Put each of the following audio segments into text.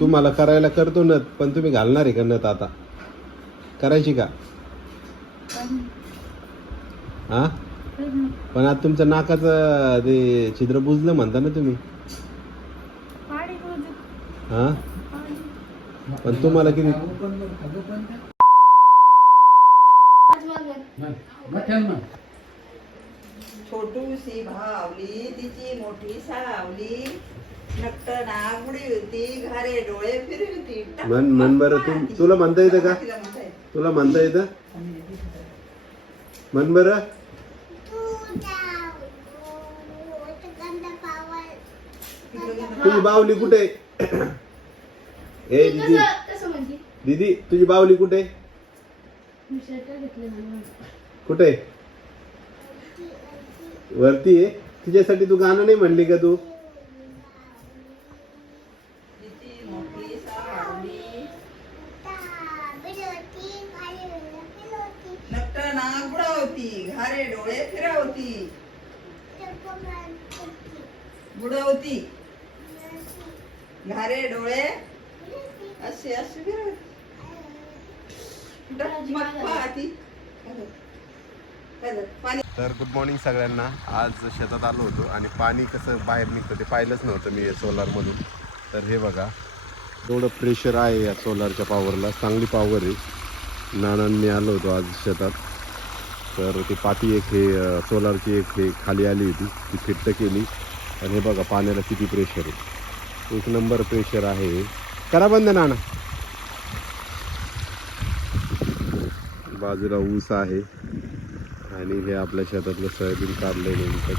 तुम्हाला करायला करतो ना पण तुम्ही घालणार आहे का नत आता? करायची का? हा? पण आता तुमचं नाकाचं ते छिद्र बुजलं म्हणता ना तुम्ही. हा? पण तुम्हाला किती छोटूशी भावली तिची मोठी सावली. होती घारे डोळे म्हण बरं तू तुला म्हणता येतं का? तिला म्हणता येतं. तुला म्हणता येतं? म्हण बरं? तुझी बावली कुठे? ए दीदी. कसं म्हणजे दीदी तुझी बावली कुठे? आहे? मी शर्ट घेतले मला कुठे? आहे? वरती आहे. तिच्यासाठी तू गाणं नाही म्हणली का तू तिची मोठी सावली नक्ट होती घारे डोळे फिरवती. बुडवती. घारे डोळे असे असे फिरवती. तर गुड मॉर्निंग सगळ्यांना. आज शेतात आलो होतो आणि पाणी कसं बाहेर निघतं ते पाहिलंच नव्हतं मी सोलारमधून तर हे बघा. थोडं प्रेशर आहे या सोलारच्या पॉवरला चांगली पॉवर आहे. नानांनी आलो होतो आज शेतात. तर ती पाती एक हे सोलारची एक हे खाली आली होती ती फिट्ट केली. आणि हे बघा पाण्याला किती प्रेशर आहे. एक नंबर प्रेशर आहे. करा बंद नाना. बाजूला ऊस आहे. आणि हे आपल्या शेतातलं सोयाबीन काढलंय नेमकं.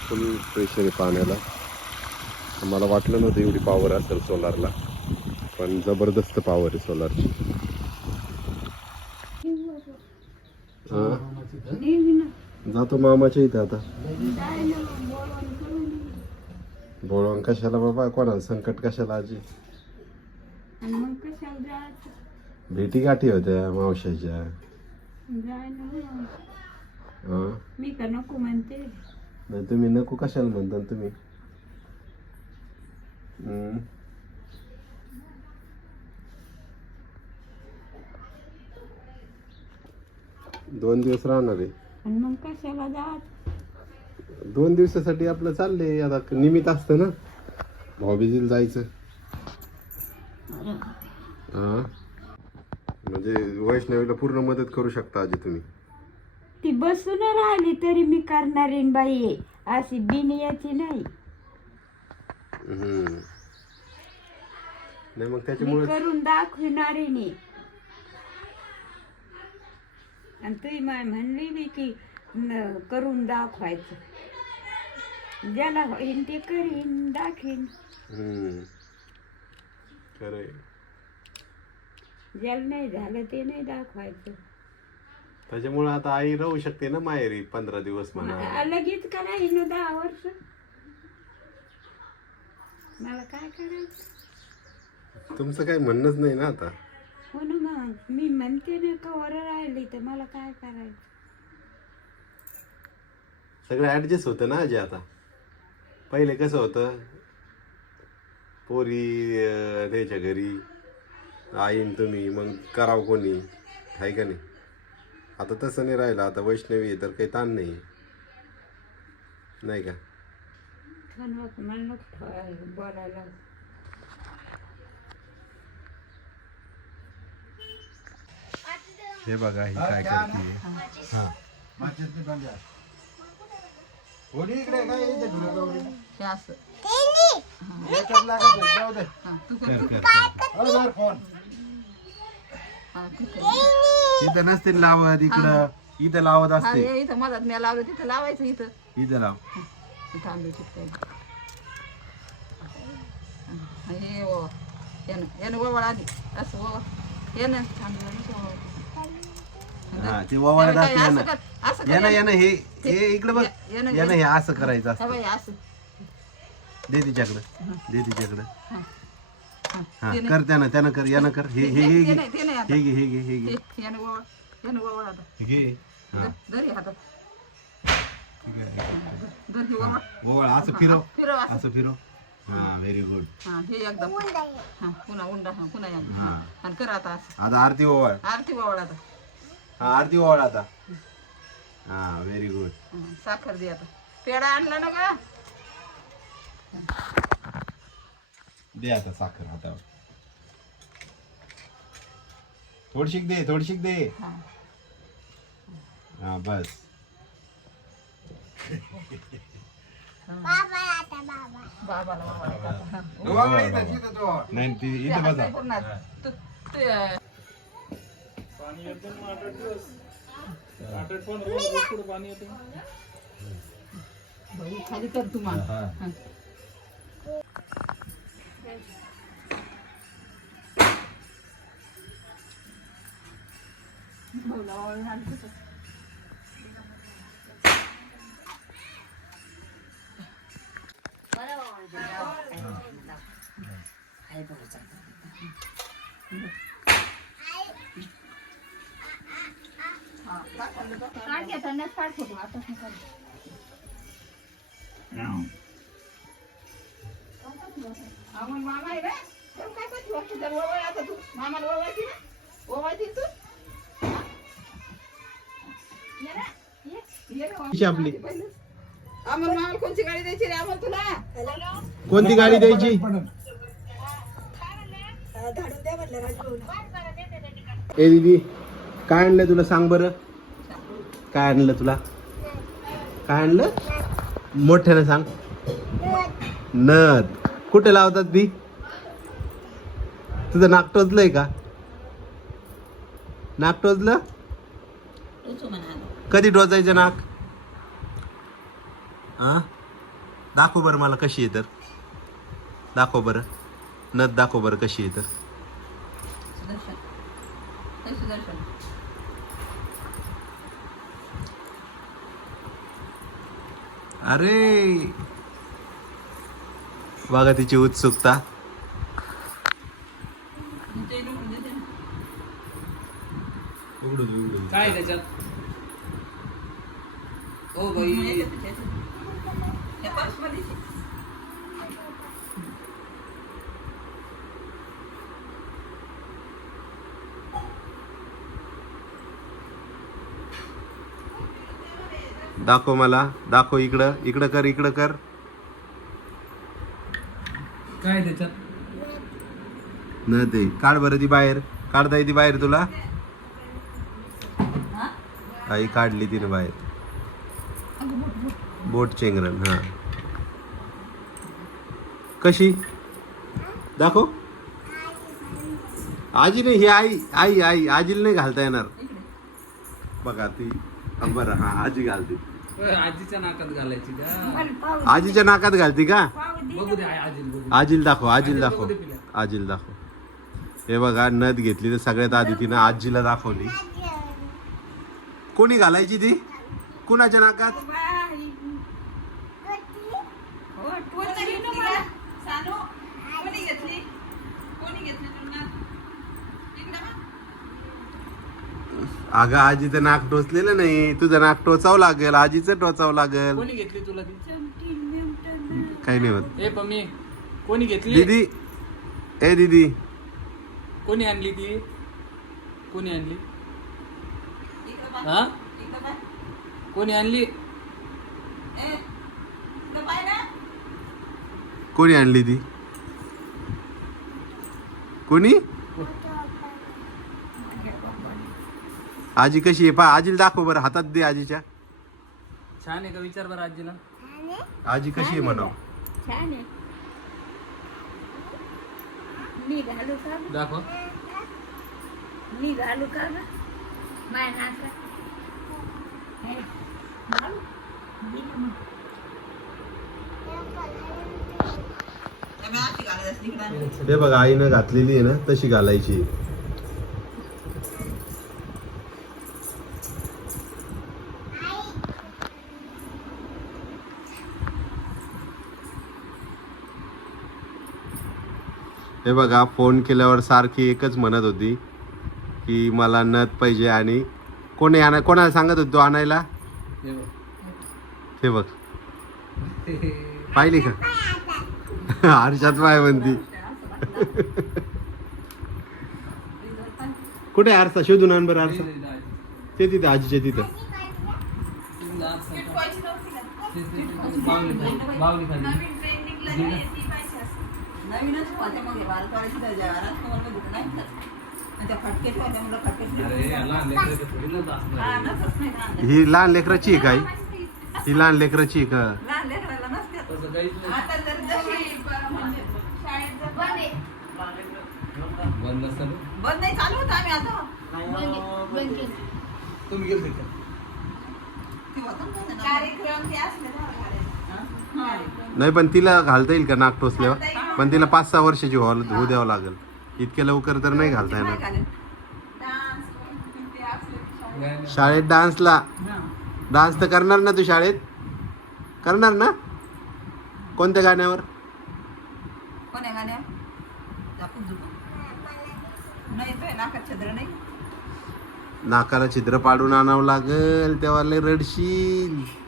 फुल प्रेशर आहे पाण्याला. मला वाटलं नव्हतं एवढी पॉवर असेल सोलारला पण जबरदस्त पॉवर आहे सोलारची हा नेहमी ना जातो मामाच्या इथं आता. बोलवून कशाला बाबा? कोणाला संकट कशाला आजी? आणि मग कशाला जायचं? भेटी गाठी होत्या मावशाच्या. जाय ना मग. हा? मी का नको म्हणते? नाही तुम्ही नको कशाला म्हणता तुम्ही. दोन दिवस राहणार आहे. आणि मग कशाला जात? दोन दिवसासाठी आपलं चाललंय आता निमित्त असतं ना. भाऊबीजीला जायचं. हा? म्हणजे वैष्णवीला पूर्ण मदत करू शकता आजी तुम्ही. ती बसून राहिली तरी मी करणारी न बाई. आहे. अशी बिनियाची नाही. हम्म. नाही मग मी त्याच्यामुळे करून दाखविणारी नाही आणि तुम्ही माय म्हणली बी की करून दाखवायचं. ज्याला होईन ते करीन. खरंय. ज्याला नाही झालं ते नाही दाखवायचं. त्याच्यामुळे आता आई राहू शकते ना माहेरी पंधरा दिवस म्हणा. लगेच करायची ना दहा वर्ष. मला काय करायचं? तुमचं काही म्हणणंच नाही ना आता? हो ना मग. मी म्हणते ना कवर राहिली तर मला काय करायचं? सगळं ऍडजस्ट होतं ना आजी आता. पहिले कसं होतं? पोरी अं, द्यायच्या घरी आईन तुम्ही मग करावं कोणी? आहे का नाही? आता तसं नाही राहिलं. आता वैष्णवी आहे तर काही ताण नाही. नाही का? छान वाटतं मला नको ठेवायला, बोलायला. हे बघा ही काय करते हा. इकडे काय? हे असं. याच्यात लागत होती, जाऊ दे. हा, तू कर कर कर. अरे धर फोन. हा, तू कर. इथं नसते लावत इकडं. इथं लावत हा, असते हे इथं मधात मी लावलं तिथं लावायचं इथं. इथं लाव. इथं आणलं तिथं हा, हे ओ यानं यानं ववळ आली. असं ववळ यानं थांबलं. हा ते ओवाळत काय, असते असं ना. कर असं कर यानं यानं हे हे इकडं बघ. या- यानं- यानं हे असं करायचं हा असतं. असं. दे तिच्याकडं. दे तिच्याकडं. हा. हा. कर त्यानं त्यानं कर यानं कर. हे हे हे घे. नाही ते नाही आता. हे घे हे घे हे घे. हे- यानं यानं हे घे. हा. हे ठीक आहे हे ओवाळ असं फिरव. फिरव असं. फिरव. हा व्हेरी गुड हा हे एकदा हा पुन्हा उंडा पुन्हा एकदा. आणि कर आता असं. आता आरती ओवाळ. आरती बावळ आता. हा आरती ओवाळ आता. हा व्हेरी गुड हा, साखर दे आता. पेढा आणला ना का दे आता साखर हातावर. थोडशीक दे थोडशीक दे. हा. हा बस. बाबाला ओवाळायचं आता. हा. इथं, तिथं तो ओवाळ. नाही ती इथं बसा ते पूर्ण तू- ते, अं, बाई, खाली कर तू मान. हा. हा. भाऊला ओवाळून तसं. काढ फोटो, आताच नाही काढ. मग मामा आहे ना? तर काय करते वाटतं? जर ओवाळ आता तू. मामाला ओवाळती ना? ओवाळती तू? ये ना, ये. ये ना, कशी आपली? पहिलंच. अमोल मामाला कोणची गाडी द्यायची रे अमोल तुला कोणती गाडी द्यायची ए दीदी काय आणलं तुला सांग बरं काय आणलं तुला? काय आणलं? मोठ्यानं सांग. नथ. कुठे लावतात ती तुझं नाक टोचलंय का? नाक टोचलं? कधी टोचायचं नाक? हा दाखव बरं मला कशी आहे तर. दाखव बरं. नथ दाखव बरं कशी आहे तर. अरे. बघा तिची उत्सुकता ते इकडून देते ना. काय त्याच्यात ओ बाई याच्यात, याच्यात. या पर्समध्ये शे. दाखव मला. दाखव इकडं. इकडं कर इकडं कर. काय त्याच्यात? न ते काढ बरं ती बाहेर. काढता येते बाहेर तुला? हा? काही काढली तिने बाहेर. बोट, चेंगरण हा. कशी? दाखव. आजी नाही ही आई आई आई. आजीला नाही घालता येणार. बघा ती बरं हा आजी घालते. आजीच्या नाकात घालायची का? आजीच्या नाकात घालती का? पाहू दे बघू दे आजी बघू दे. आजील दाखव आजील दाखव. आजील दाखव. हे बघा नथ घेतली तर सगळ्यात आधी तिनं आजीला दाखवली. कोणी घालायची ती? कुणाच्या नाकात बाई. हो, टोचली ना मला. सानू, कोणी घेतली कोणी घेतली तुला इकडे बघ. अगं आजीचं नाक टोचलेलं नाही. तुझं नाक टोचावं लागेल. आजीचं टोचावं लागेल. कोणी घेतली तुला ती. काही नाही होत. ए पम्मी कोणी घेतली? दीदी. ए दीदी. कोणी आणली ती? कोणी आणली. हा. कोणी आणली. कोणी आणली ती? कोणी? आजी कशी आहे पा आजीला दाखव बरं हातात दे आजीच्या छान आहे का विचार बरं आजीला आजी कशी आहे म्हणाव छान आहे मी घालू का ग? दाखव मी घालू का ग माय नाका हे, घालू? दे ना मग. ए, मी अशी घालत असते, इकडे आण. हे बघा आईनं घातलेली आहे ना तशी घालायची हे बघा फोन केल्यावर सारखी एकच म्हणत होती की मला नथ पाहिजे आणि कोणी आणा कोणाला सांगत होती आणायला? हे बघ. हे बघ पाहिली का? आरशात पाय म्हणती. कुठे आहे आरसा शोधून आण बरं आरसा ते तिथे आजीच्या तिथं. बावली खाली. बावली खाली. नवीनच मग दर्जा? आणि त्या फटके ठेवायच्या मुलं फटके हा आहे. नाही लहान ही लहान लेकराची आहे काय ही लहान लेकराची आहे का लहान लेकराला नसते तसं काहीच नाही आता जर जशी शाळेत जर बंद आहे. बंद नसतं बंद नाही चालू होतं आम्ही आता तुम्ही गेलते का ते होतं ना बंद. कार्यक्रम ते असले ना कार्यक्रम. हा. नाही पण तिला घालता येईल का नाक टोचल्यावर? पण तिला पाच सहा वर्षाची व्हावं होऊ द्यावं लागेल. इतक्या लवकर तर नाही घालता येणार. शाळेत. डान्सला. डान्स तर करणार ना तू शाळेत? करणार ना? कोणत्या गाण्यावर? नाकाला छिद्र पाडून आणावं लागेल तेव्हा लय रडशील.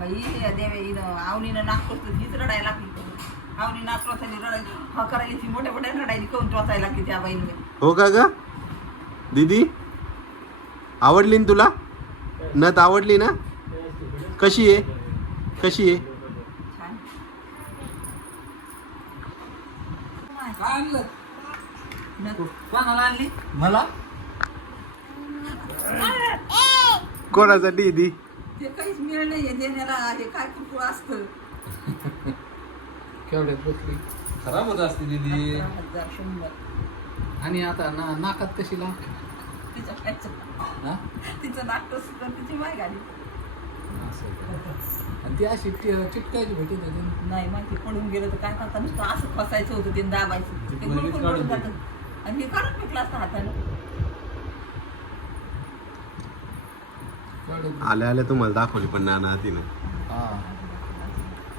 बाई देवे आवनीनं नाक टोचलं हीच रडायला लागली. आवनी टोचायली रडायली हा करायली ती मोठ्या मोठ्या रडायली काऊन टोचायला लागली त्या बाईने हो का ग? दीदी? आवडली ना तुला? नथ आवडली ना? कशी आहे? कशी आहे? छान. काय आणलं? नथ. कोणाला आणली? मला? कोणासाठी दी ते काहीच मिळ नाही देण्याला हे काय कुठं असतं? केवढ्यात बसली? खराब होत असते दीदी. अकरा हजार शंभर. आणि आता ना नाकात कशी लाव तिचं खायचं हा? तिचं नाक टोचलं तिची माय घाली. असं आहे का? आणि ती अशी टि- चिटकायची भेटी नाही माहिती पडून गेलं तर काय करता? नुसतं असं फसायचं होतं ते दाबायचं. ती ते पडून. जातं. आणि हे काढून फेकलं असतं हाताने. आल्या आल्या तुम्हाला दाखवली पण नाना तिने हा.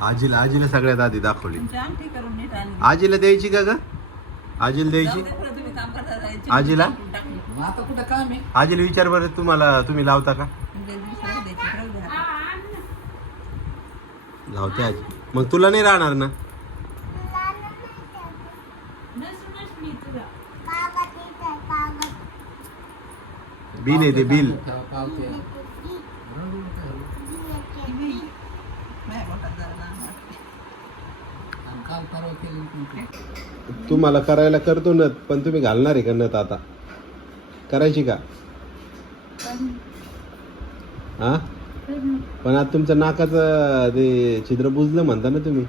आजीला आजीला सगळ्यात आधी दाखवली. आजीला द्यायची का ग? आजीला द्यायची. आजीला? टाकली. मग आता कुठं काम आहे? आजीला विचार बरं तुम्हाला तुम्ही लावता का? म्हणजे. लावते आजी. मग तुला नाही राहणार ना? बिल येते बिल पावते नाही मोठा जरा लहान वाटतं. आणि काल परवा केली ती. तुम्हाला करायला करतो नथ पण तुम्ही घालणार आहे का नथ आता? करायची का? हा पण आता तुमचं नाकाचं ते छिद्र बुजलं म्हणता ना तुम्ही.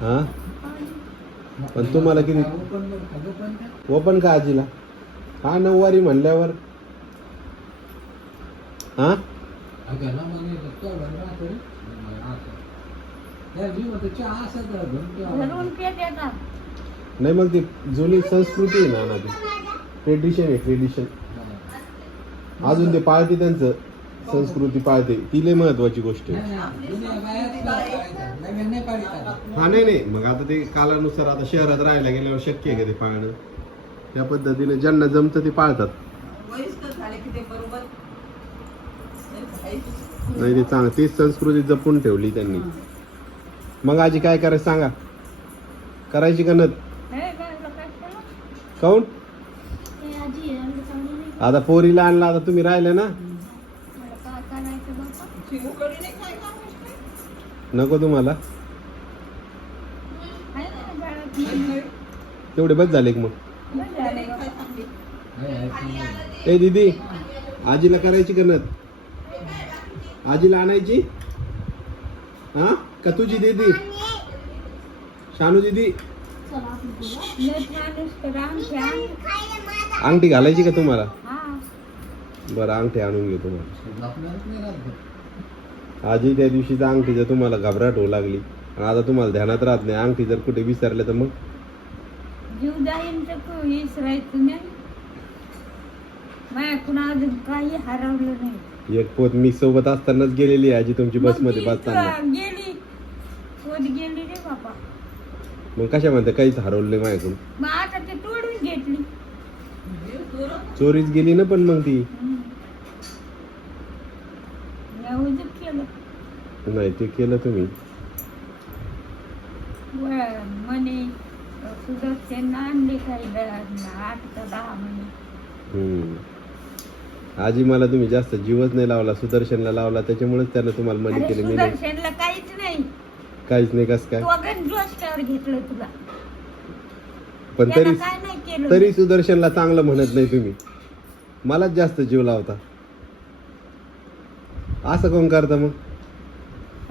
हा पण. तुम्हाला किती? ओपन का आजीला? हा नऊवारी म्हणल्यावर. हा अगं ना मग हे केवढं राहतं रे? मग आता. नाही मग ती जुनी संस्कृती आहे ना ना ती. ट्रेडिशन आहे ट्रेडिशन. अजून ते पाळते त्यांचं. संस्कृती पाळते. ती लय महत्वाची गोष्ट आहे. हा नाही नाही. मग आता ते कालानुसार आता शहरात राहायला गेल्यावर शक्य आहे का ते पाळणं? त्या पद्धतीने ज्यांना जमतं ते पाळतात. वयस्कर झाले की ते बरोबर. नाही खायचं. नाही ते चांगलं. तीच संस्कृती जपून ठेवली त्यांनी. मग आजी काय करायचं सांगा? करायची का नत काऊन? आता पोरीला आणला आता तुम्ही राहिले ना? नको तुम्हाला. तेवढे बस झाले का मग. ए दीदी आजीला करायची का नत आजीला आणायची? हा? का तुझी दीदी। शानू दीदी। अंगठी घालायची का तुम्हाला? बरं अंगठी आणून घेऊ तुम्हाला आपल्यालाच त्या राहत बघ. आजी त्या अंगठीचं तुम्हाला घबराट होऊ लागली आणि आता तुम्हाला ध्यानात राहत नाही अंगठी जर कुठे विसरले तर मग? काही हरवलं नाही एक पोत मी सोबत असतानाच गेलेली आहे आजी तुमची बस बसमध्ये ती बसताना. गेली रे बाबा. मग कशा म्हणते काहीच हरवलं नाही माझ्याकडून. मग आता ते तोडून घेतली. चोरीच गेली ना पण मग ती. उजूक केलं. नाही ते केलं तुम्ही. म्हणे सुदर्शन आणले काही द- आठ का दहा म्हणे. हम्म. आजी मला तुम्ही जास्त जीवच नाही लावला सुदर्शनला लावला त्याच्यामुळेच त्यानं तुम्हाला मनी अरे केली मी नाही. सुदर्शनला काहीच नाही. काहीच नाही कस काय? तो अगं रस्त्यावर घेतलं तुला. पण तरी काय नाही केलं. तरी सुदर्शनला चांगलं म्हणत नाही तुम्ही. मलाच जास्त जीव लावता. असं कोण करता मग?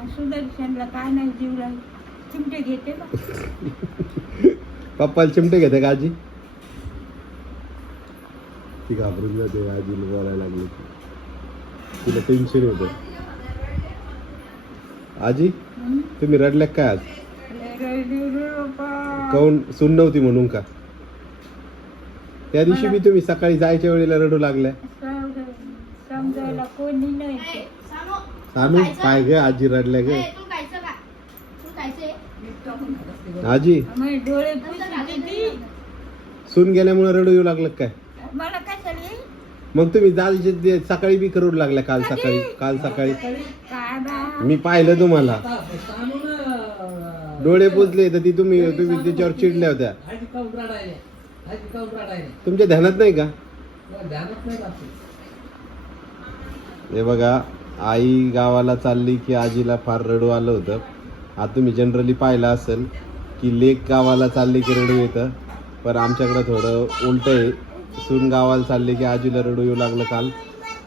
सुदर्शनला काय नाही जीव लागला चिमटे घेते पप्पाला चिमटे घेते का आजी? ती घाबरून जाते आजीला बोलायला लागली. की. तिला टेन्शन होतं आजी? तुम्ही रडल्या काय आज. काऊन सुन नव्हती म्हणून का त्या दिवशी मी तुम्ही सकाळी जायच्या वेळेला रडू लागल्या. सानू काय ग आजी रडल्या ग. आजी. सून गेल्यामुळे रडू येऊ लागलं काय? मग तुम्ही ते सकाळी बी करू लागल्या काल सकाळी काल सकाळी. मी पाहिलं तुम्हाला. डोळे पुजले तर ती तुम्ही तुम्ही त्याच्यावर चिडल्या होत्या. तुमच्या ध्यानात नाही का? हे बघा आई गावाला चालली की आजीला फार रडू आलं होतं. आता तुम्ही जनरली पाहिलं असेल की लेक गावाला चालली की रडू येतं. पण आमच्याकडं थोडं उलट आहे. सून गावाला चालले की आजीला रडू येऊ लागलं काल.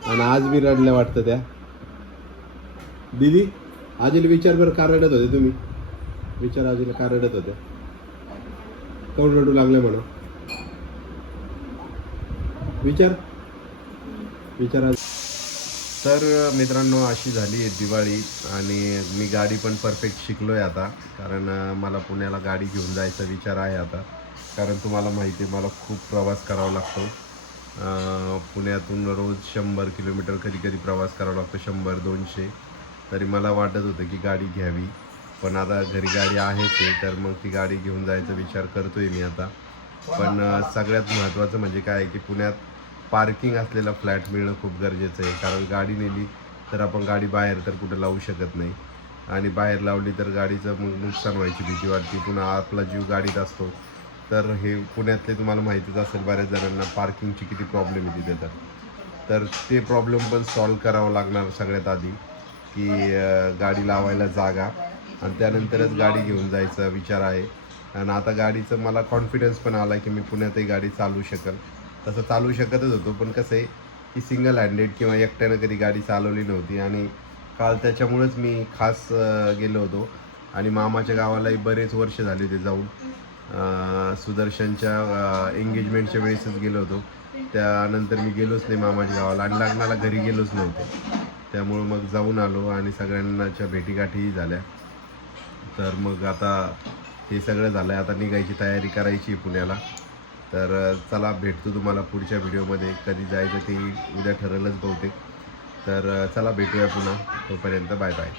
आणि आज बी रडलं वाटतं त्या. दीदी आजीला विचार बरं का रडत होते तुम्ही? विचार आजीला का रडत होत्या? कोण रडू लागले म्हणा विचार. विचार तर मित्रांनो अशी झाली आहे दिवाळी आणि मी गाडी पण परफेक्ट शिकलो आहे आता. कारण मला पुण्याला गाडी घेऊन जायचा विचार आहे आता. कारण तुम्हाला माहिती आहे मला खूप प्रवास करावा लागतो. पुण्यातून रोज शंभर किलोमीटर कधी कधी प्रवास करावा लागतो शंभर दोनशे. तरी मला वाटत होतं की गाडी घ्यावी. पण आता घरी गाडी आहेच आहे तर मग ती गाडी घेऊन जायचा विचार करतो आहे मी आता. पण सगळ्यात महत्त्वाचं म्हणजे काय आहे की पुण्यात पार्किंग असलेला फ्लॅट मिळणं खूप गरजेचं आहे. कारण गाडी नेली तर आपण गाडी बाहेर तर कुठं लावू शकत नाही. आणि बाहेर लावली तर गाडीचं मग नुकसान व्हायची भीती वाटते. पुन्हा आपला जीव गाडीत असतो. तर हे पुण्यातले तुम्हाला माहितीच असेल बऱ्याच जणांना पार्किंगची किती प्रॉब्लेम आहे तिथे. तर तर ते प्रॉब्लेम पण सॉल्व करावं लागणार सगळ्यात आधी की गाडी लावायला जागा. आणि त्यानंतरच गाडी घेऊन जायचा विचार आहे. आणि आता गाडीचं मला कॉन्फिडन्स पण आला की मी पुण्यातही गाडी चालवू शकेल. तसं चालवू शकतच होतो पण कसं आहे की सिंगल हँडेड किंवा एकट्यानं कधी गाडी चालवली नव्हती. आणि काल त्याच्यामुळेच मी खास गेलो होतो. आणि मामाच्या गावालाही बरेच वर्ष झाले होते जाऊन. सुदर्शनच्या एंगेजमेंटच्या वेळेसच गेलो होतो. त्यानंतर मी गेलोच नाही मामाच्या गावाला आणि लग्नाला घरी गेलोच नव्हतो. त्यामुळं मग जाऊन आलो आणि सगळ्यांनाच्या भेटीगाठीही झाल्या. तर मग आता हे सगळं झालं आहे आता निघायची तयारी करायची पुण्याला. तर चला भेटतो तुम्हाला पुढच्या व्हिडिओमध्ये. कधी जायचं ते उद्या ठरवलंच बहुतेक. तर चला भेटूया पुन्हा. तोपर्यंत बाय बाय